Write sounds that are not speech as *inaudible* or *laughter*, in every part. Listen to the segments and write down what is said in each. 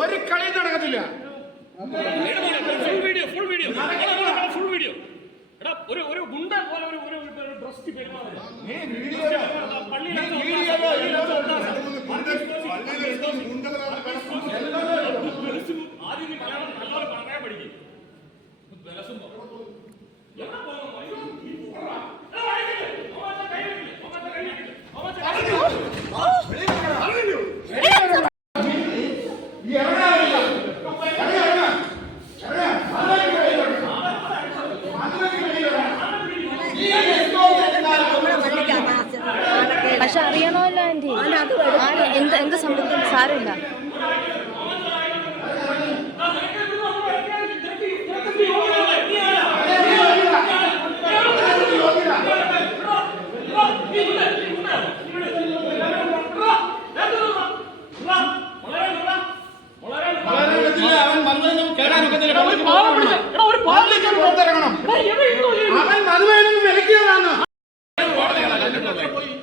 ഒരു കളി നടക്കത്തില്ല. Video full video full video എടാ ഒരു ഒരു ഗുണ്ട പോലെ ഒരു ഒരു ഡ്രസ് ആദ്യം നീ നല്ലപോലെ പറയാൻ പഠിക്കും. പക്ഷെ അറിയണമല്ലോ ആന്റി. എന്ത് എന്ത് സംഭവിക്കും? സാരമില്ല.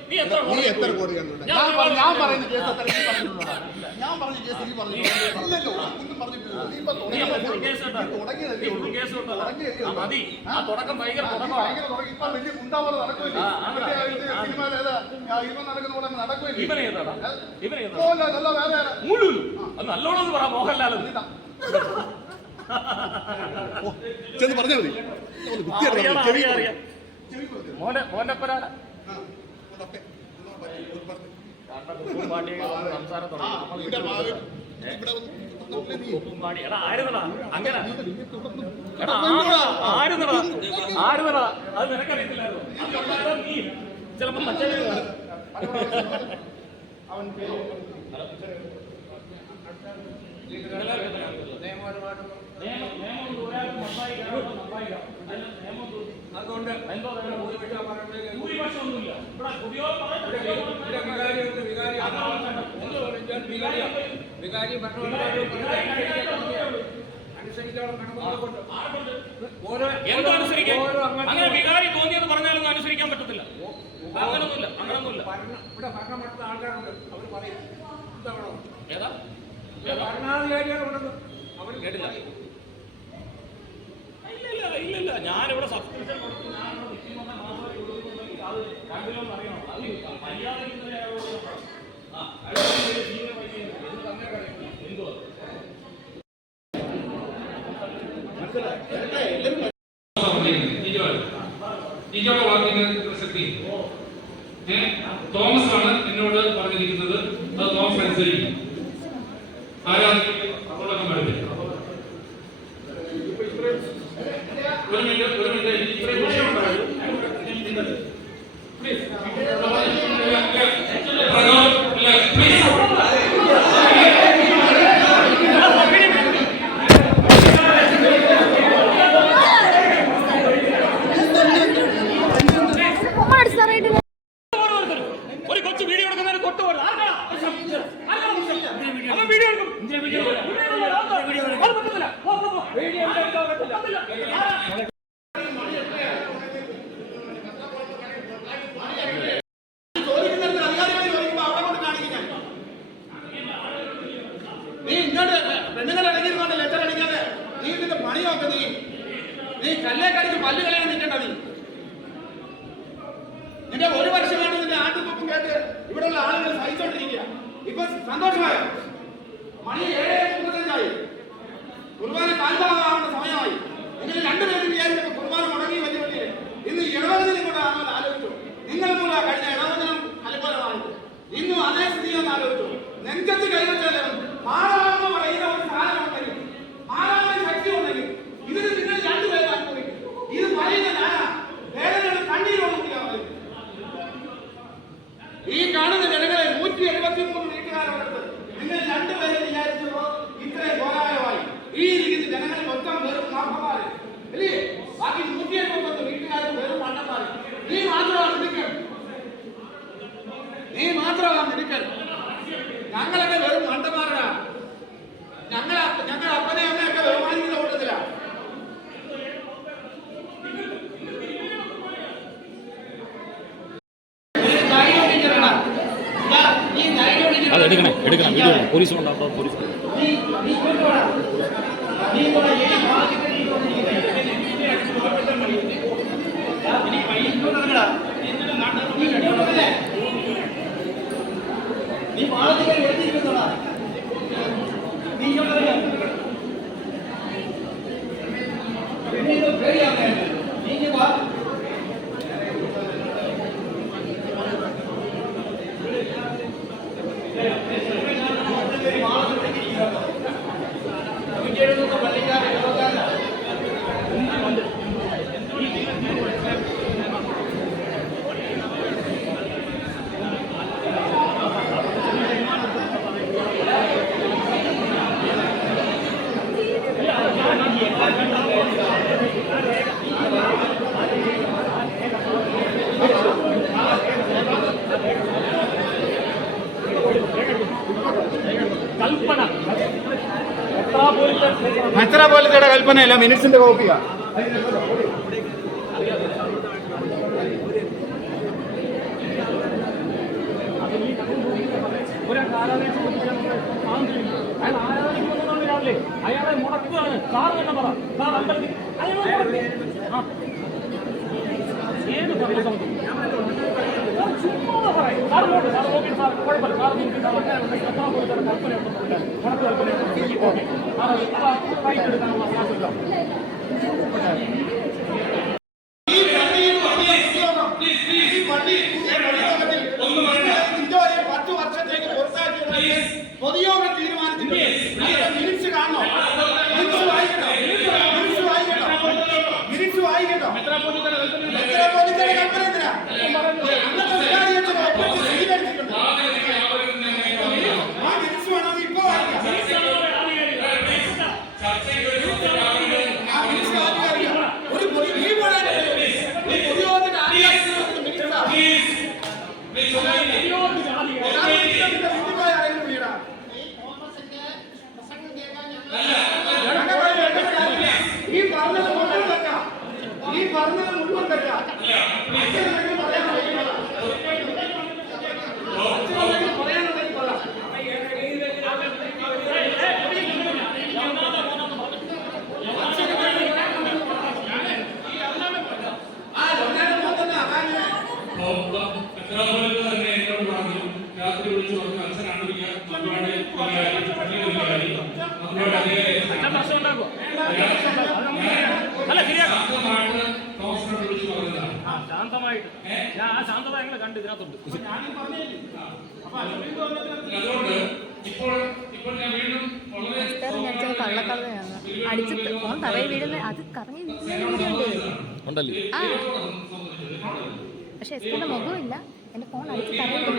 നീ എത്ര കോടി കണ്ടിട്ടുണ്ട് ഞാൻ പറയുന്ന കേസ് അത്ര നീ ഞാൻ പറഞ്ഞ കേസ് നീ പറഞ്ഞിട്ടുണ്ടോ? ഒന്നും പറഞ്ഞിട്ടില്ല. നീ ഇപ്പൊ തുടങ്ങിയതല്ലേ ഉള്ളൂ. തുടങ്ങിയതല്ലേ തുടക്കം ഭയങ്കര ഭയങ്കര തുടങ്ങി ഇപ്പൊ വലിയ ഗുണ്ടാവോടെ നടക്കില്ലേ സിനിമ ഇവൻ നടക്കുന്ന ഉടനെ നടക്കില്ലേ ഇവനെ ഇവനെ അല്ല വേറെ നല്ലോണം പറ മോഹൻലാൽ *laughs* ചെന്ന് പറഞ്ഞാൽ മതി. അങ്ങനെ. അത് നിനക്കറിയത്തില്ലായിരുന്നു. നീ. ചിലപ്പോ മറ്റേ അവൻ അതുകൊണ്ട് ഭൂരിപക്ഷം ഒന്നുമില്ല വികാരി അങ്ങനെ വികാരി തോന്നിയത് പറഞ്ഞാലൊന്നും അനുസരിക്കാൻ പറ്റത്തില്ല. അങ്ങനൊന്നുമില്ല അങ്ങനൊന്നുമില്ല. ഇവിടെ ഭരണം നടത്തുന്ന ആൾക്കാരുണ്ട്. അവർ പറയും. ഭരണാധികാരികളുണ്ടെന്ന് അവർ കേട്ടില്ല. அது எடுக்கணும் எடுக்கணும். வீடியோ பொரிசு கொண்டாப்பா பொரிசு நீ തന്നെയല്ല മിനിറ്റ്സിന്റെ കോപ്പിയാണ് അയാളെ മുടക്കുകയാണ് സാർ തന്നെ പറ സാർ അമ്പലത്തിൽ ഏത് പറയുന്നത് സാർ നോക്കി സാർ കുഴപ്പമില്ല സാർ നോക്കി あの、タイトル頼みます。Lagi.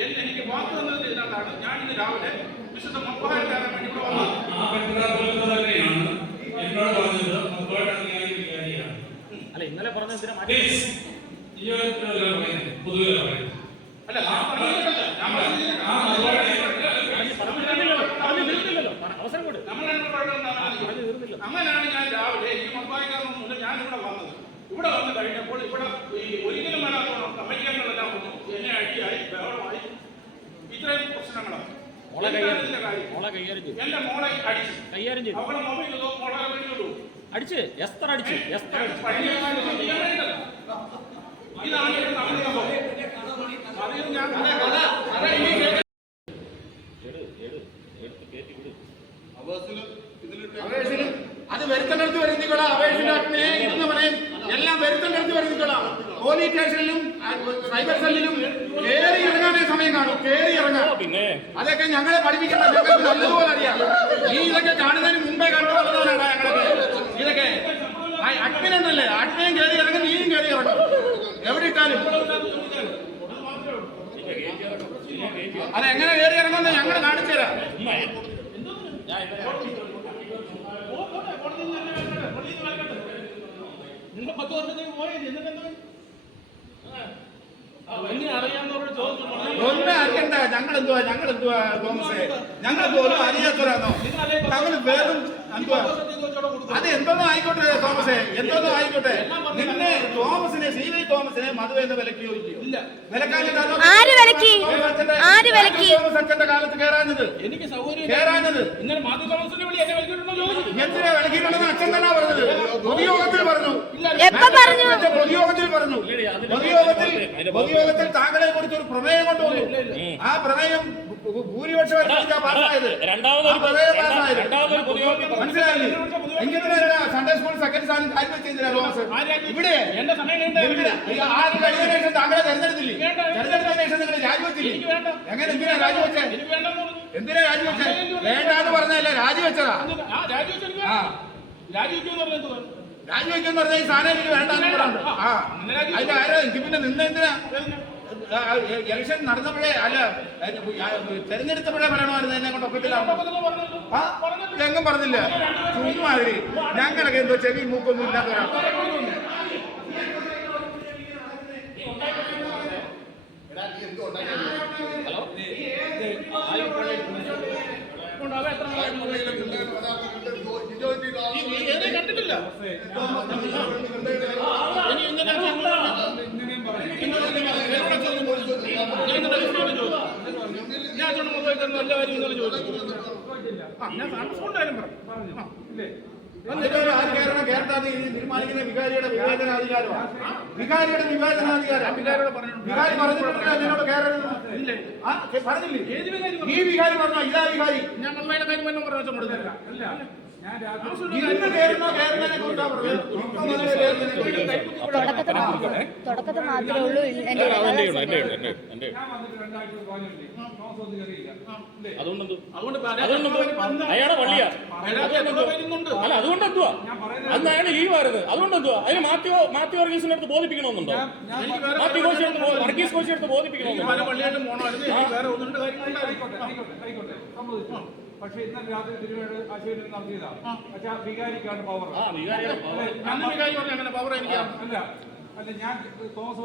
എന്നെ എനിക്ക് വാക്ക് തന്നത് ഇതിനകത്താണ്. ഞാൻ ഇന്ന് രാവിലെ വിശുദ്ധ മപ്പായി കയറാൻ വേണ്ടി ഇവിടെ അല്ല ഇന്നലെ പറഞ്ഞ പൊതുവെ അല്ല ഞാൻ പറഞ്ഞില്ലല്ലോ ഞാൻ പറഞ്ഞില്ല ആ മക്കളുടെ പറഞ്ഞു തീർന്നില്ലല്ലോ പറഞ്ഞു തീർന്നില്ലല്ലോ. പറ- അവസരം കൊടുക്കും നമ്മളാണ് അങ്ങനെയാണ് ഞാൻ രാവിലെ ഈ മപ്പായിക്കാരൻ മുതൽ ഞാൻ ഇവിടെ വന്നത്. ഇവിടെ വന്ന് കഴിഞ്ഞപ്പോൾ ഇവിടെ ഈ ഒരിക്കലും വരാത്തോളം കമ്മിറ്റികളെല്ലാം വന്നു. എന്നെ അടിയായി ബഹളമായി. ഇത്രയും പ്രശ്നങ്ങളാണ്. എന്റെ മോളെ അടിച്ചു. അവളെ മൊബൈൽ മോളെ അടിച്ച്. എസ്തർ അടിച്ച്. എസ്തർ. ഇതാണ് നമ്മുടെ സംഭവം അതിൽ ഞാൻ അത് വരുത്തേണ്ടടുത്ത് വരുത്തിക്കൊള്ളാം അപേക്ഷയിലെ ഇരുന്നവരെയും എല്ലാം വരുത്തേണ്ടടുത്ത് വരുത്തിക്കൊള്ളാം പോലീസ് സ്റ്റേഷനിലും സൈബർ സെല്ലിലും കയറി ഇറങ്ങാനേ സമയം കാണും. കയറി ഇറങ്ങാം പിന്നെ? അതൊക്കെ ഞങ്ങളെ പഠിപ്പിക്കുന്ന ഞങ്ങൾക്ക് നല്ലതുപോലെ അറിയാം. ഈ ഇതൊക്കെ കാണുന്നതിന് മുമ്പേ കണ്ടുപോകുന്നവനാണ് ഞങ്ങളൊക്കെ. ഇതൊക്കെ അഡ്മിൻ ഉണ്ടല്ലേ അഡ്മിനും കയറി ഇറങ്ങും നീയും കയറി ഇറങ്ങും. എവിടെ ഇട്ടാലും. അത് എങ്ങനെ കയറി ഇറങ്ങുന്ന ഞങ്ങൾ കാണിച്ചു തരാം. നിങ്ങൾ പത്ത് വർഷത്തേക്ക് പോയത് എന്നിട്ടെന്താ ഒന്നും അറിയണ്ട. ഞങ്ങൾ എന്തുവാ ഞങ്ങൾ എന്തുവാ തോമസേ ഞങ്ങൾ പോലും അറിയാത്തവരാണോ ഞങ്ങൾ വേറും എന്തുവാ? അത് എന്തോന്നും ആയിക്കോട്ടെ തോമസേ? എന്തോന്നും ആയിക്കോട്ടെ? നിന്നെ തോമസിനെ സി വൈ തോമസിനെ മധു എന്ന് വിലക്ക് ഇല്ല. വിലക്കാഞ്ഞിട്ടാണോ ആര് വിലക്കി? തോമസ് അച്ഛന്റെ- കാലത്ത് കേറാഞ്ഞത്? എനിക്ക് സൗകര്യം കയറാഞ്ഞത് ഇന്നലെ മാത്യു തോമസിനെ വിളി എന്നെ വിളിച്ചിട്ടുണ്ടോ എന്തിനാ വിലക്കിയിട്ടുണ്ടെന്ന് അച്ഛൻ തന്നെ പറഞ്ഞത്? പൊതുയോഗത്തിൽ പറഞ്ഞു? എപ്പോ പറഞ്ഞു? പൊതുയോഗത്തിൽ പറഞ്ഞു. പൊതുയോഗത്തിൽ പൊതുയോഗത്തിൽ താങ്കളെ കുറിച്ച് ഒരു പ്രമേയം കൊണ്ടുവന്നു ആ പ്രമേയം ഭൂ- ഭൂരിപക്ഷം അനുസരിച്ചാ പാസ്സായത്. രണ്ടാമതൊരു ആ പ്രമേയം പാസ്സായത്. രണ്ടാമതൊരു പൊതുയോഗത്തിൽ പറഞ്ഞു. മനസ്സിലായില്ലേ എങ്ങനെ സൺഡേ സ്കൂൾ സെക്കൻഡ് സ്ഥാനം കാഴ്ചവെച്ചിരുന്നില്ല തോമസ് ഇവിടെ എന്റെ സമയം കഴിഞ്ഞ എന്തിനാ? ഈ ആദ്യം കഴിഞ്ഞതിന് ശേഷം താങ്കളെ തെരഞ്ഞെടുത്തില്ലേ? തെരഞ്ഞെടുത്തതിന് ശേഷം നിങ്ങൾ രാജിവെച്ചില്ലേ? എങ്ങനെ എന്തിനാ രാജിവെച്ചേ? എന്തിനാ രാജിവെച്ചേ? വേണ്ടാന്ന് പറഞ്ഞല്ലേ രാജിവെച്ചതാ. രാജിവെച്ചു എന്തുവാ? രാജിവെക്കെന്ന് പറഞ്ഞാൽ ഈ സാധനം എനിക്ക് വേണ്ട ആ. അതിന്റെ ആരോ എനിക്ക് പിന്നെ നിന്ന് എന്തിനാ ആ, ആ, ഇലക്ഷൻ നടന്നപ്പോഴേ അല്ല തെരഞ്ഞെടുത്തപ്പോഴേ പറയണമായിരുന്നു എന്നെ കൊണ്ട് ഒക്കത്തിലാണ് എങ്ങും പറഞ്ഞില്ല. ചുമ്മാതിരി. ഞങ്ങളൊക്കെ എന്തോ ചെവി മൂക്കൊന്നും ഇല്ലാത്തവരാ എടാ കൊണ്ട് അവൻ എത്ര കണ്ടിട്ടില്ല. ഇനി ഇങ്ങനെ ഞാൻ ചോദിച്ചു. എല്ലാ കാര്യവും ഇന്നലെ ചോദിച്ചു. ആ ഞാൻ ട്രാൻസ്പോർട്ട് കാര്യം പറഞ്ഞു. ആ, ഇല്ലേ? തീരുമാനിക്കുന്ന വികാരിയുടെ വിവേചനാധികാരമാണ്. വികാരിയുടെ വിവേചനാധികാരം പറഞ്ഞിട്ടുണ്ട്. വികാരി പറഞ്ഞിട്ടുണ്ടല്ലോ എന്നോട് കയറരുത് പറഞ്ഞില്ലേ? ഈ വികാരി പറഞ്ഞോ? ഇതാ വികാരി. ഞാൻ തുടക്കത്തിൽ മാത്രമേ ഉള്ളൂ. അയാളുടെ പള്ളിയാ അല്ല അതുകൊണ്ട് എന്തുവാ ഞാൻ പറയുന്നത് അന്ന് അയാൾ ലീവായിരുന്നു അതുകൊണ്ട് എന്തുവാ അതിന് മാത്യു മാത്യു വർഗീസിന്റെ അടുത്ത് ബോധിപ്പിക്കണമെന്നുണ്ടോ? എനിക്ക് വേറെ മാത്യു കോശി അടുത്ത് വർഗീസ് കോശി അടുത്ത് ബോധിപ്പിക്കണമെന്നുണ്ടോ? പക്ഷെ ഇന്നലെ രാത്രി തിരുവേട് ആശുപത്രി നടത്തിയതാ. പക്ഷെ ആ വികാരിക്കാണ് പവർ അല്ല അല്ല ഞാൻ തോമസ്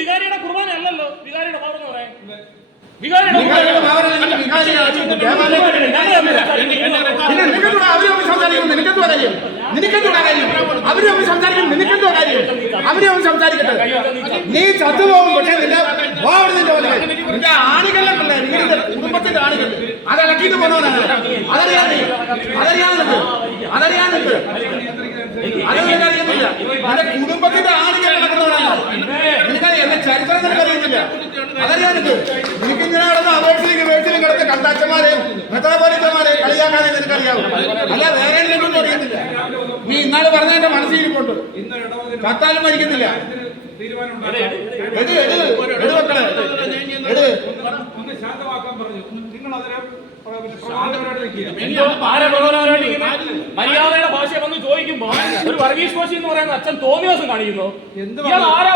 വികാരിയുടെ കുർബാന അല്ലല്ലോ. വികാരിയുടെ പവർ എന്ന് പറയാൻ നിനക്കെന്തുവാ കാര്യം? നിനക്കെന്തുവാ കാര്യം? അവരും തമ്മിൽ സംസാരിക്കുന്നത് നിനക്കെന്തുവാ കാര്യം? അവർ തമ്മിൽ സംസാരിക്കട്ടെ. നീ ചത്തുപോകും പക്ഷേ നിന്റെ നിന്റെ പോലെ നിന്റെ ആണികളല്ലേ നിങ്ങളുടെ കുടുംബത്തിന്റെ ആണികൾ അത് ഇളക്കിയിട്ട് അതറിയാതെ അതറിയാതെ നീ കുടുംബത്തിന്റെ ഇളക്കുന്നവനാണ് നിനക്കറിയാം എന്റെ ചരിത്രം നിനക്ക് അറിയുന്നില്ല അതറിയാൻ നിനക്ക് നിനക്ക് ഇങ്ങനെ കിടന്ന് അപേക്ഷയിലേക്ക് വീഴ്ചയിലും കിടന്ന് കണ്ടാച്ചന്മാരെയും മെത്രാപോലിത്തമാരെയും കളിയാക്കാനേ നിനക്കറിയാവൂ? അല്ല വേറെ എന്തെങ്കിലും അറിയത്തില്ല. നീ ഇന്നാൾ പറഞ്ഞ എന്റെ ഇന്ന് ഇടവകയിൽ ചത്താലും മരിക്കത്തില്ല. എട് എട് എട് മക്കളെ. എട്. ഒന്ന് ശാന്തമാക്കാൻ പറഞ്ഞു. നിങ്ങൾ അതിനെ മര്യാദയുടെ ഭാഷ വന്ന് ചോദിക്കും ചോദിക്കുമ്പോ ഒരു വർഗീസ് കോശി എന്ന് പറയുന്ന അച്ഛൻ തോന്നിയാസം കാണിക്കുന്നു. ഇയാൾ? ആരാ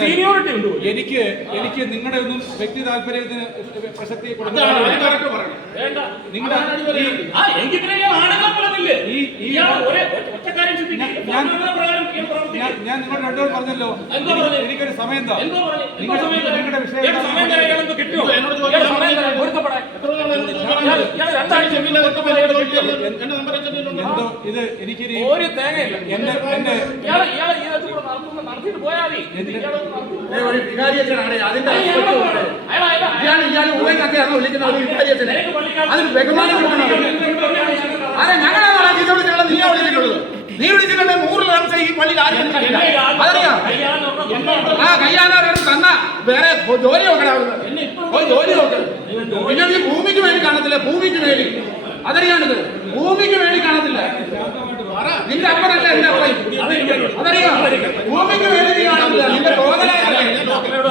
സീനിയോറിറ്റി ഉണ്ട്. എനിക്ക് എനിക്ക് നിങ്ങളുടെ ഒന്നും വ്യക്തി താല്പര്യത്തിന് പ്രസക്തി നിങ്ങളുടെ ഈ ആ ഞാൻ- നിങ്ങളോട് രണ്ടുപേരും പറഞ്ഞല്ലോ. എന്തോ പറഞ്ഞു? എനിക്കൊരു സമയം എന്തോ നിങ്ങളുടെ- വിഷയം ഇത് എനിക്ക് ഒരു തേങ്ങയില്ല. എന്റെ എന്റെ അതിന് ബഹുമാനം കൊടുക്കണം. അതെ ഞങ്ങളാണ് നീ വിളിച്ചിട്ടുള്ളത്. നീ വിളിച്ചിട്ടുണ്ട് നൂറ് ലക്ഷം ഈ പള്ളിയിൽ ആരും. അതറിയാം? ആ കയ്യാനാരും തന്ന വേറെ ജോലി നോക്കണം ജോലി നോക്ക്. പിന്നെ നീ ഭൂമിക്ക് വേണ്ടി കാണത്തില്ല ഭൂമിക്ക് വേണ്ടി അതറിയാണിത്. ഭൂമിക്ക് വേണ്ടി കാണത്തില്ല. നിന്റെ അപ്പനല്ല എന്റെ അപ്പൻ അതറിയാം ഭൂമിക്ക് വേണ്ടി നീ കാണത്തില്ല നിന്റെ തോന്നലായില്ല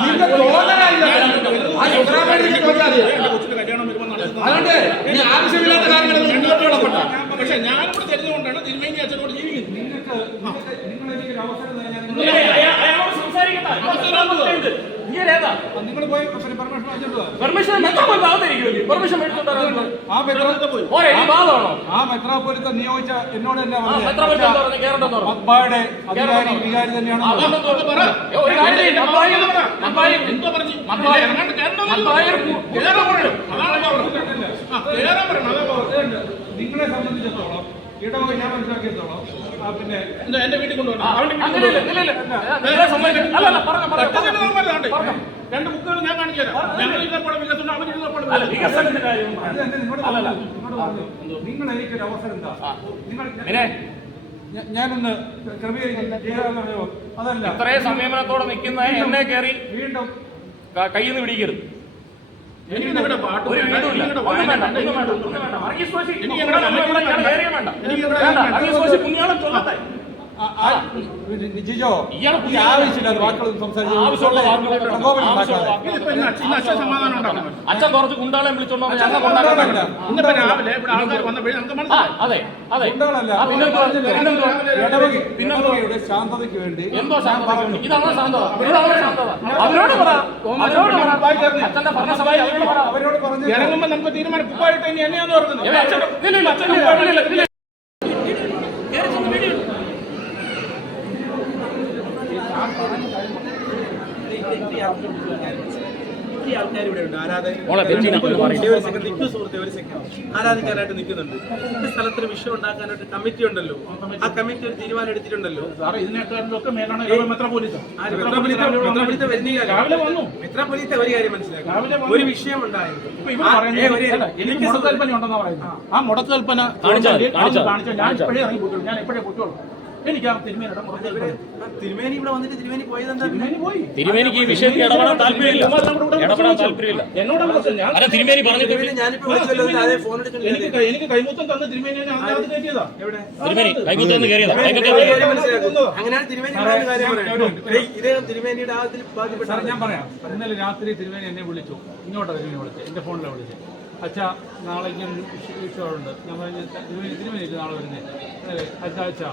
നിന്റെ തോന്നലായില്ല ആ ശുക്രാമേടി ചോദിച്ചാൽ കൊച്ചിന്റെ കല്യാണം വരുമ്പോൾ നടത്തുന്നത്. അതുകൊണ്ട് നീ ആവശ്യമില്ലാത്ത കാര്യങ്ങളൊന്നും മുന്നോട്ട് വിടപ്പെട്ട പക്ഷെ ഞാനിവിടെ തരുന്നതുകൊണ്ടാണ് തിരുമേനി അച്ഛനോട് ജീവിക്കുന്നത് നിങ്ങൾക്ക് നിങ്ങൾക്ക് നിങ്ങൾ എനിക്കൊരു അവസരം തരാൻ ഞാൻ ഏയ് അയാ- അയാ- അയാളോട് സംസാരിക്കണ്ട. ഇപ്പൊ സംസാരിക്കുന്നുണ്ട്. ഇങ്ങേരേതാ? നിങ്ങൾ പോയി പെർമിഷൻ വാങ്ങിച്ചിട്ട് വാ. പെർമിഷൻ മെത്രാ പോയി. ഭാഗത്തിരിക്കുമല്ലേ? പെർമിഷൻ മേടിച്ചോണ്ട് ആ ഭാഗമാണോ? ആ മെത്രാപ്പൊലിത്ത നിയോഗിച്ച എന്നോട് തന്നെ. അബ്ബായുടെ അധികാരി വികാരി തന്നെയാണ്. നിങ്ങളെ സംബന്ധിച്ചിടത്തോളം ഇടവ ഞാൻ മനസ്സിലാക്കിയിടത്തോളം ആ പിന്നെ എന്റെ വീട്ടിൽ? രണ്ട് ബുക്കുകൾ ഞാൻ കാണിച്ചു തരാം. ഞങ്ങൾ ഇരുന്നപ്പോൾ വികസനം അവർ ഇരുന്നപ്പോൾ അല്ല, വികസനത്തിന്റെ കാര്യം നിങ്ങൾ എനിക്കൊരു അവസരം എന്താ? നിങ്ങൾ ഞാനൊന്ന് ക്രമീകരിക്കുന്നു അതല്ല. ഇത്രയും സംയമനത്തോടെ നിൽക്കുന്ന എന്നെ കയറി വീണ്ടും കയ്യിൽ നിന്ന് പിടിക്കരുത്. എനിക്ക് ഇവിടെ പാട്ട് ഒരു വേണ്ട, വീടും ഇല്ല. എനിക്ക് ഇവിടെ ഒന്നും വേണ്ട ഒന്നും വേണ്ട. ഒന്നും വേണ്ട. വർഗീസ് കോശി എനിക്ക് വേണ്ട. വർഗീസ് കോശി ആ, ജിജോ ആവശ്യമില്ലാത്ത അച്ഛൻ- സമാധാനം ഉണ്ടാക്കണം അച്ഛൻ കുറച്ച് ഗുണ്ടാളെ വിളിച്ചോണ്ടോ ഇന്നിപ്പോ രാവിലെ ഇവിടെ ആൾക്കാർ വന്നപ്പോഴേ നമുക്ക് മനസ്സിലായി. അതെ അതെ? ഇടവകയുടെ ശാന്തതയ്ക്ക് വേണ്ടി എന്തോ ശാന്തത ഇതാണോ ശാന്തത. ഇതാണോ ശാന്തത. അവരോട് പറ. അവരോട് പറ. അച്ഛന്റെ ഭരണസഭയിൽ അവരോട് പറ. അവരോട് പറഞ്ഞു ഇറങ്ങുമ്പോ നമുക്ക് തീരുമാനം ഇനി എന്നെയാന്ന് ഏ, അച്ഛൻ ഇല്ല ഇല്ല അച്ഛൻ ഇല്ല ഇല്ല ഇല്ല ഈ ആൾക്കാർ ഇവിടെ ഉണ്ട് മോളെ ബെഞ്ചിന് അങ്ങോട്ട് മാറി. ആരാധിക്കാനായിട്ട് നിൽക്കുന്നുണ്ട്? ഈ സ്ഥലത്തിന് വിഷയം ഉണ്ടാക്കാനായിട്ട് കമ്മിറ്റി ഉണ്ടല്ലോ. ആ കമ്മിറ്റി ഒരു തീരുമാനം എടുത്തിട്ടുണ്ടല്ലോ. മെത്രാപ്പൊലീത്ത? ഒരു കാര്യം മനസ്സിലാക്കി. ഒരു വിഷയം ഉണ്ടായിരുന്നു. എനിക്ക് ഉണ്ടെന്നാ പറയുന്നത്. ആ. മുടക്കൽപ്പന കാണിച്ചാൽ ഞാൻ ഇപ്പോഴേ ഇറങ്ങി പോയിട്ടുള്ളൂ ഞാൻ എപ്പോഴേ പോയിട്ടുള്ളൂ എനിക്ക് ആ തിരുമേനിയുടെ തിരുമേനി ഇവിടെ വന്നിട്ട് തിരുമേനി പോയതെന്താ? തിരുമേനി പോയി. തിരുമേനിക്ക് ഈ വിഷയത്തിൽ ഇടപെടാൻ താല്പര്യമില്ല. ഇടപെടാൻ താല്പര്യമില്ല. എന്നോടാണ് പ്രശ്നം. ഞാൻ അല്ല തിരുമേനി പറഞ്ഞിട്ട് തിരുമേനി എനിക്ക് എനിക്ക് കൈമുത്തം തന്ന തിരുമേനിയെ ഞാൻ അതിനകത്ത് കയറ്റിയതാ. എവിടെ? തിരുമേനി കൈകുത്തൊന്ന് ഒരു കയറിയതാ. അങ്ങനെയാണ് തിരുമേനി ഇദ്ദേഹം തിരുമേനിയുടെ ആ ഇതിൽ ഞാൻ പറയാം. ഇന്നലെ രാത്രി തിരുമേനി എന്നെ വിളിച്ചു. ഇങ്ങോട്ടാണ് തിരുമേനി വിളിച്ചത് എന്റെ ഫോണിലാണ് വിളിച്ചത് അച്ഛാ നാളെ ഇങ്ങനെ ഉണ്ട്. ഞാൻ പറഞ്ഞു തിരുമേനി നാളെ വരുന്നത് അതെ അച്ഛാ അച്ഛാ.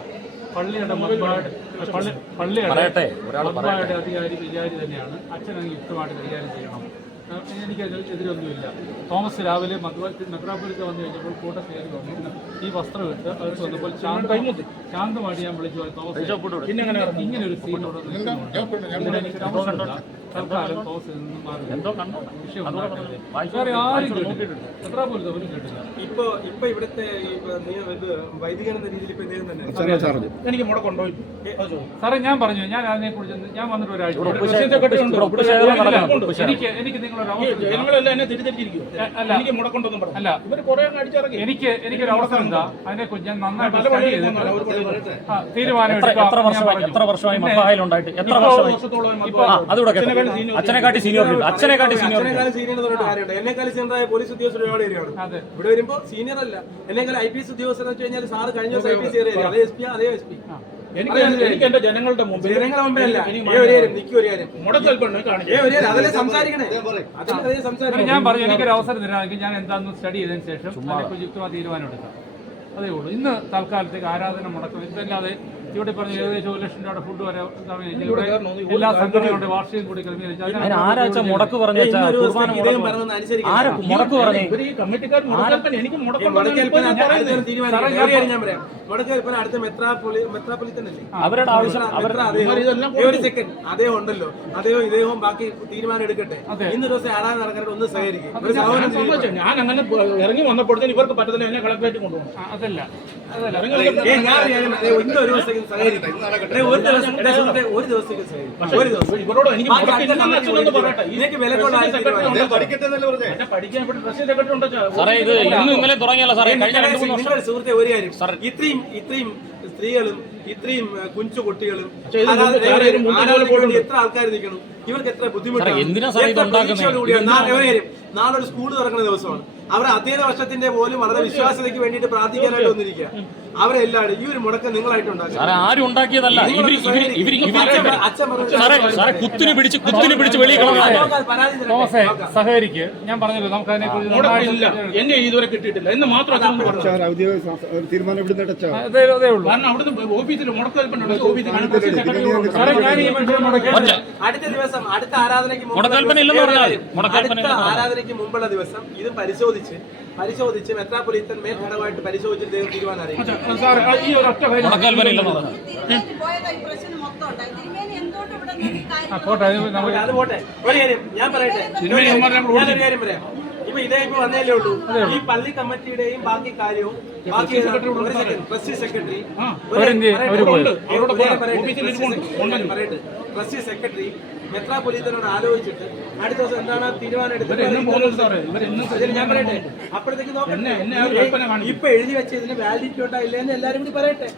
പള്ളിയുടെ മമ്പാട് പള്ളി പള്ളിയുടെ അധികാരി വിചാരി തന്നെയാണ്. അച്ഛനങ്ങ് യുക്തമായിട്ട് കൈകാര്യം ചെയ്യണം. എനിക്ക് എതിരൊന്നുമില്ല തോമസ് രാവിലെ മെത്രാപ്പൊലിക്ക് വന്നു കഴിഞ്ഞപ്പോൾ കൂട്ടം കയറി വന്നു. ഈ വസ്ത്രം ഇട്ട് അവർ വന്നപ്പോൾ ശാന്തം ശാന്തമായിട്ട് ഞാൻ വിളിച്ചു തോമസ് ഇങ്ങനെ ഒരു. ഇതിന് എനിക്ക് തോമസിൽ നിന്ന് മാറി. വിഷയം. വേറെ ആരും കേട്ടില്ല മെത്രാപ്പൊലിത്ത അവരും കേട്ടില്ല. ഇപ്പൊ ഇപ്പൊ ഇവിടുത്തെ ഇത് രീതിയിൽ ഇപ്പൊ ഇദ്ദേഹം തന്നെ. എനിക്ക് മുടക്കുണ്ടോ സാറേ ഞാൻ പറഞ്ഞു ഞാൻ അതിനെ കുറിച്ച് ഞാൻ വന്നിട്ട് ഒരാഴ്ച. എനിക്ക് എനിക്ക് നിങ്ങളൊരു എനിക്ക് എനിക്കൊരു അവസരം എന്താ അതിനെ ഞാൻ നന്നായിട്ട് തീരുമാനം എത്ര വർഷമായി എത്ര വർഷമായി ഉണ്ടായിട്ട് എത്ര വർഷമായി? അതുകൂടെ അച്ഛനെക്കാട്ടി സീനിയർ അച്ഛനെക്കാട്ടി സീനിയർ എന്നെക്കാളും സീനിയറായ പോലീസ് ഉദ്യോഗസ്ഥർ ഒരുപാട് പേരാണ് ഇവിടെ വരുമ്പോ സീനിയർ അല്ല. എന്നെക്കാളും ഐ പി എസ് ഉദ്യോഗസ്ഥർ എന്ന് വെച്ച് കഴിഞ്ഞാൽ സാറ് കഴിഞ്ഞ ദിവസം ഐ പി എസ് അതേ എസ് പി അതേ എസ് പി. എനിക്ക് എനിക്ക് എന്റെ ജനങ്ങളുടെ മുമ്പിൽ ജനങ്ങളുടെ മുമ്പേ അല്ല ഇനി ഏ ഒരു കാര്യം നിക്ക് ഒരു കാര്യം. മുടക്കൽപ്പണ് ഏ കാണിച്ചു. ഒരു കാര്യം അതല്ലേ സംസാരിക്കണേ? അതിൽ അതേ സംസാരിക്കണം? ഞാൻ പറഞ്ഞു എനിക്കൊരു അവസരം തരാമെങ്കിൽ ഞാൻ എന്താണെന്ന് സ്റ്റഡി ചെയ്തതിന് ശേഷം അതിനെക്കുറിച്ച് യുക്തമായ തീരുമാനം എടുക്കാം. അതേ ഉള്ളൂ. ഇന്ന് തൽക്കാലത്തേക്ക് ആരാധന മുടക്കം ഇതല്ലാതെ ഇവിടെ പറഞ്ഞ ഏകദേശം ഒരു ലക്ഷം രൂപയുടെ ഫുഡ് വരെ എല്ലാ സംഘടനകളുടെ വാർഷികം കൂടി ക്രമീകരിച്ചു ആരാച്ച മുടക്ക് പറഞ്ഞു ഇന്നൊരു ആരെ മുടക്ക് പറഞ്ഞു? ഈ കമ്മിറ്റിക്കാർ മുടക്കാൻ എനിക്ക്? അവരുടെ ആവശ്യം ഒരു ഉണ്ടല്ലോ. അദ്ദേഹം ഇദ്ദേഹവും ബാക്കി തീരുമാനം എടുക്കട്ടെ. ഇന്ന് ദിവസം ആരാധന നടക്കാനായിട്ട് ഒന്ന് സഹകരിക്കും. ഞാൻ അങ്ങനെ ഇറങ്ങി വന്നപ്പോഴത്തേന് ഇവർക്ക് പറ്റത്തില്ല. എന്നെ കളക്ടറേറ്റ് കൊണ്ടുപോകണം. അതല്ല. അതല്ല. ഏ, ഞാൻ ഒരു പറയാം. ഒരു ദിവസം. ഒരു ദിവസം ഇതിലേക്ക് സാറേ ഇത് ഇന്നും ഇന്നലെ തുടങ്ങിയല്ല സാറേ. കഴിഞ്ഞ രണ്ട് മൂന്ന് വർഷം. നിങ്ങളുടെ സുഹൃത്തെ ഒരു കാര്യം. ഇത്രയും ഇത്രയും സ്ത്രീകളും ഇത്രയും കുഞ്ചു കുട്ടികളും എത്ര ആൾക്കാർ നിൽക്കണം? ഇവർക്ക് എത്ര ബുദ്ധിമുട്ടാണ്? എന്തിനാ സാറേ ഇത് ഉണ്ടാക്കുന്നത്? നാളെ ഒരു സ്കൂൾ തുറക്കുന്ന ദിവസമാണ്. അവർ അധ്യയന വർഷത്തിന്റെ പോലും വളരെ വിശ്വാസ്യതയ്ക്ക് വേണ്ടിയിട്ട് പ്രാർത്ഥിക്കാനായിട്ട് വന്നിരിക്കുക. അവരെല്ലാവരും ഈ ഒരു മുടക്കം നിങ്ങളായിട്ട് ഉണ്ടാക്കിയതല്ല. കുത്തിന് പിടിച്ച് കുത്തിന് പിടിച്ച് വെളിയിൽ. സഹകരിക്ക്. ഞാൻ പറഞ്ഞല്ലോ നമുക്ക് എന്നെ ഇതുവരെ കിട്ടിയിട്ടില്ല. മാത്രം അടുത്ത ദിവസം അടുത്ത ആരാധനയ്ക്ക് മുമ്പുള്ള ദിവസം- ഇത് മതി. പരിശോധിച്ച് പരിശോധിച്ച് മെത്രാപൊലീത്തൻ മേൽഭാഗമായിട്ട് പരിശോധിച്ചിട്ട് ദൈവം തീരുമാനം അറിയിക്കും അത് പോട്ടെ. ഒരു കാര്യം ഞാൻ പറയട്ടെ? തിരുമേനി നമ്മൾ ഞാനൊരു കാര്യം പറയാം. ഇപ്പൊ ഇതേ ഇപ്പൊ വന്നേലേ ഉള്ളൂ. ഈ പള്ളി കമ്മിറ്റിയുടെയും ബാക്കി കാര്യവും ബാക്കി ട്രസ്റ്റി സെക്രട്ടറി. പറയട്ടെ. ട്രസ്റ്റി സെക്രട്ടറി മെത്രാപൊലീത്തനോട് ആലോചിച്ചിട്ട് അടുത്ത ദിവസം എന്താണ് തീരുമാനം എടുത്തത് ഞാൻ പറയട്ടെ അപ്പോഴത്തേക്ക് നോക്കട്ടെ. ഇപ്പൊ എഴുതി വെച്ച ഇതിന് വാലിഡിറ്റി ഉണ്ടോ ഇല്ലെന്ന് എല്ലാരും കൂടി പറയട്ടെ.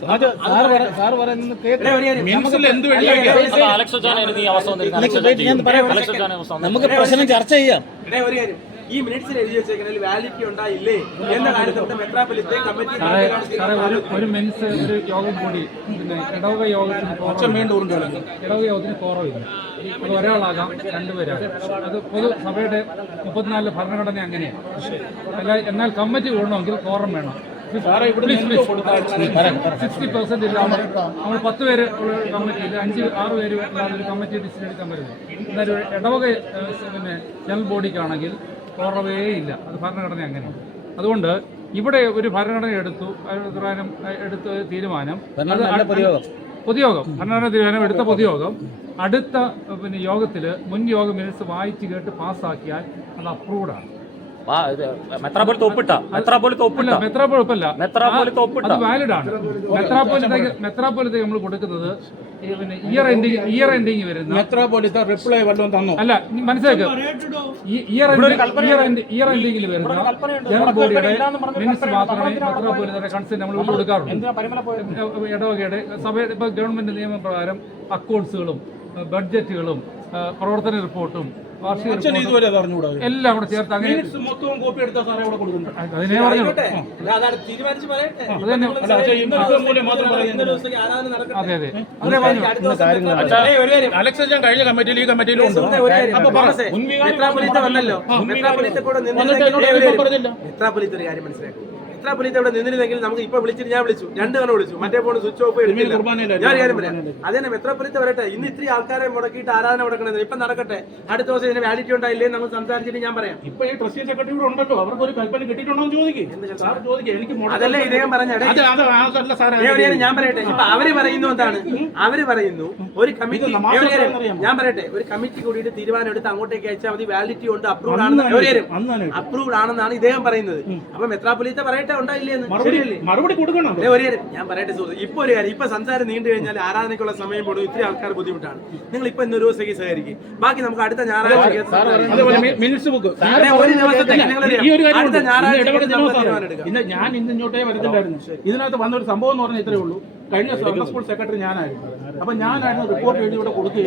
നമുക്ക് പ്രശ്നം ചർച്ച ചെയ്യാം. ഒരു കാര്യം. ഈ മിനിറ്റ്സിൽ എഴുതി വെച്ചേക്കുന്നതിൽ വാലിറ്റി ഉണ്ടായില്ലേ? എന്ന കാര്യത്തിൽ മെത്രാപൊലിത്തെ കമ്മിറ്റി ഒരു മെൻസ് ഒരു യോഗം കൂടി. പിന്നെ ഇടവക യോഗത്തിന്. ഇടവക യോഗത്തിന് കോറമില്ല അത് ഒരാളാകാം രണ്ടുപേരാകാം അത് പൊതു സഭയുടെ മുപ്പത്തിനാലിലെ ഭരണഘടന അങ്ങനെയാണ് അല്ല എന്നാൽ കമ്മിറ്റി കൂടണമെങ്കിൽ കോറം വേണം. സിക്സ്റ്റി പെർസെന്റ് ഇല്ലാതെ നമ്മൾ പത്ത് പേര് ഉള്ള കമ്മിറ്റിയിൽ അഞ്ച് ആറ് പേര് ഇല്ലാതെ ഒരു കമ്മിറ്റി ഡിസിഷൻ എടുക്കാൻ വരുന്നത് എന്നാൽ ഒരു ഇടവക പിന്നെ ജനറൽ ബോഡിക്കാണെങ്കിൽ കുറവേ ഇല്ല. അത് ഭരണഘടന അങ്ങനെ അതുകൊണ്ട് ഇവിടെ ഒരു ഭരണഘടന എടുത്തു അത് എടുത്ത തീരുമാനം. പൊതുയോഗം. ഭരണഘടന തീരുമാനം എടുത്ത പൊതുയോഗം. അടുത്ത പിന്നെ യോഗത്തിൽ മുൻ യോഗ മിനിറ്റ്സ് വായിച്ച് കേട്ട് പാസ്സാക്കിയാൽ അത് അപ്രൂവ്ഡ് ഇത് തോപ്പിട്ട. ഒപ്പിട്ട മെത്രാപോലിത്ത ഒപ്പിട്ട മെത്രാപ്പൊളിപ്പല്ല മെത്രാപ്പോലിത്ത ഒപ്പിട്ട. അത് വാലിഡ് ആണ്. മെത്രാപ്പൊലിത്തേക്ക് മെത്രാപ്പൊലിത്തേക്ക് നമ്മൾ കൊടുക്കുന്നത് പിന്നെ ഇയർ എൻഡിങ് ഇയർ എൻഡിങ് വരുന്ന മെത്രാപോലിത്ത റിപ്ലൈ വല്ലതും തന്നോ? അല്ല മനസ്സിലാക്കുക ഇയർ ഇയർ ഇയർ എൻഡിങ്ങിൽ വരുന്ന ജനറൽ ബോഡിയുടെ മിനിറ്റ്സ് മാത്രമേ മെത്രാപ്പൊലിത്തയുടെ കൺസെന്റ് നമ്മൾ ഇവിടെ കൊടുക്കാറുള്ളൂ. ഇടവകയുടെ സഭയുടെ ഇപ്പൊ ഗവൺമെന്റ് നിയമപ്രകാരം അക്കൗണ്ട്സുകളും ബഡ്ജറ്റുകളും പ്രവർത്തന റിപ്പോർട്ടും അച്ഛൻ റിപ്പോർട്ടും ഇതുവരെ അത് അറിഞ്ഞുകൂടാ എല്ലാം കൂടെ ചേർത്ത് അങ്ങനെ മിനിറ്റ്സ് മൊത്തവും കോപ്പി എടുത്താൽ സാറേ അവിടെ കൊടുക്കുന്നുണ്ട് അതിനെ പറഞ്ഞു ആയിക്കോട്ടെ. അല്ല, അതാണ് തീരുമാനിച്ച് പറയട്ടെ അത് തന്നെ. അല്ല, മാത്രം പറയുന്നത്. അതെ അതെ പറഞ്ഞു. അലക്സ് അച്ഛൻ കഴിഞ്ഞ കമ്മിറ്റിയിൽ ഈ കമ്മിറ്റിയിലും ഉണ്ട്. അപ്പൊ വന്നല്ലോ വന്നിട്ട് എന്നോട്. പറഞ്ഞില്ല. ഒരു കാര്യം മനസ്സിലാക്കും മെത്രാപ്പൊലീത്ത അവിടെ നിന്നിരുന്നെങ്കിൽ നമുക്ക് ഇപ്പൊ വിളിച്ചിട്ട് ഞാൻ വിളിച്ചു. രണ്ട് തവണ വിളിച്ചു. മറ്റേ ഫോൺ സ്വിച്ച് ഓഫ് എടുത്തില്ല. ഞാൻ കാര്യം പറയാം. അതേ എത്ര മെത്രാപ്പൊലീത്ത വരട്ടെ? ഇന്ന് ഇത്തിരി ആൾക്കാരെ മുടക്കിയിട്ട് ആരാധന മുടക്കണത്? ഇപ്പൊ നടക്കട്ടെ. അടുത്ത ദിവസം ഇതിന് വാലിറ്റി ഉണ്ടായില്ലേ നമ്മൾ സംസാരിച്ചിട്ട് ഞാൻ പറയാം. ഇപ്പൊ ഈ ട്രസ്റ്റി സെക്രട്ടറി ഇവിടെ ഉണ്ടല്ലോ. അവർക്ക് ഒരു കൽപ്പന കിട്ടിയിട്ടുണ്ടോ എന്ന് ചോദിക്കും. അതല്ലേ ഇദ്ദേഹം പറഞ്ഞ ഞാൻ പറയട്ടെ. ഇപ്പൊ അവർ പറയുന്നു എന്താണ്? അവർ പറയുന്നു ഒരു കമ്മിറ്റി? ഞാൻ പറയട്ടെ. ഒരു കമ്മിറ്റി കൂടിയിട്ട് തീരുമാനം എടുത്ത് അങ്ങോട്ടേക്ക് അയച്ചാൽ മതി. വാലിറ്റി ഉണ്ട്. അപ്രൂവ് ആണെന്ന് അപ്രൂവ് ആണെന്നാണ് ഇദ്ദേഹം പറയുന്നത്. അപ്പൊ മെത്രാപ്പൊലീത്ത പറയട്ടെ. മറുപടി കൊടുക്കണം. ഒരു കാര്യം. ഞാൻ പറയട്ടെ സുഹൃത്ത് ഇപ്പൊ ഒരു കാര്യം. ഇപ്പൊ സംസാരം നീണ്ടു കഴിഞ്ഞാൽ ആരാധനയ്ക്കുള്ള സമയം പോലും ഇത്തിരി ആൾക്കാർ ബുദ്ധിമുട്ടാണ്. നിങ്ങൾ ഇപ്പൊ ഇന്നൊരു ദിവസത്തേക്ക് സഹകരിക്കും. ബാക്കി നമുക്ക് അടുത്ത ഞായറാഴ്ച ഒരു ദിവസത്തേക്ക് നിങ്ങൾ ഈ ഒരു കാര്യം അടുത്ത. ഞായറാഴ്ച ഇന്ന് ഞാൻ ഇന്ന് ഇങ്ങോട്ടേ വരത്തില്ലായിരുന്നു ഇതിനകത്ത് വന്ന ഒരു സംഭവം എന്ന് പറഞ്ഞാൽ ഇത്രയേ ഉള്ളൂ. കഴിഞ്ഞ സ്കൂൾ സെക്രട്ടറി ഞാനായിരുന്നു. അപ്പൊ ഞാനായിരുന്നു റിപ്പോർട്ട് എഴുതി ഇവിടെ കൊടുക്കുക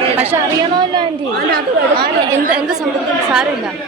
ഈ പക്ഷെ അറിയണമല്ലോ ആന്റി ആര് എന്ത് എന്ത് സംഭവിക്കും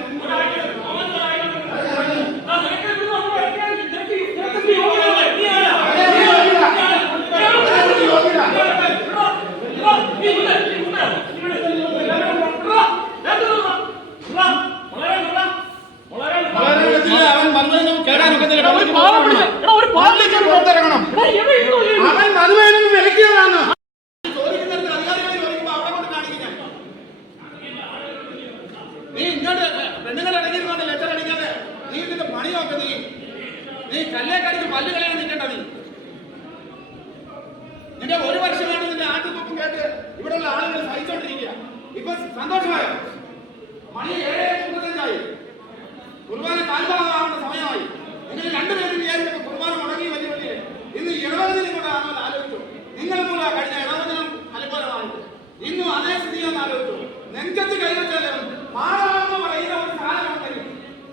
വിചാരിച്ചപ്പോൾ കുർബാന മുടങ്ങി വലിയ വലിയ. ഇന്ന് ഇടവകയിലും കൂടെ ആണോ ആലോചിച്ചു. നിങ്ങൾ കൂടെ കഴിഞ്ഞ ഇടവചനം ഫലപ്രദമായിട്ട് ഇന്നും അതേ സ്ഥിതി ഒന്ന് ആലോചിച്ചു. നെഞ്ചത്ത് കൈവച്ചാലും മാറാമെന്ന് പറയുന്ന ഒരു സാധനം ഉണ്ടെങ്കിൽ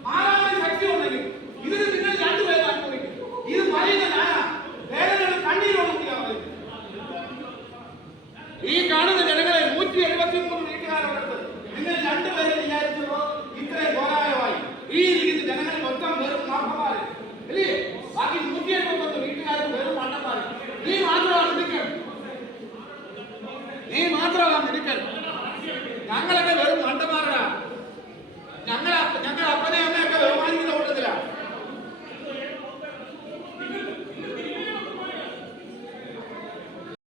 മാറാമെന്ന് ശക്തി ഉണ്ടെങ്കിൽ ഇതിന് നിങ്ങൾ രണ്ടുപേരും അനുഭവിക്കും ഇത് പറയുന്ന ഞാനാ. വേദനയുടെ കണ്ണീരോട് ഈ കാണുന്ന ജനങ്ങൾ നീ മാത്രമാണ് നിനക്ക് ഞങ്ങളൊക്കെ വെറും മണ്ടന്മാരടാ ഞങ്ങൾ ഞങ്ങൾ അപ്പനെ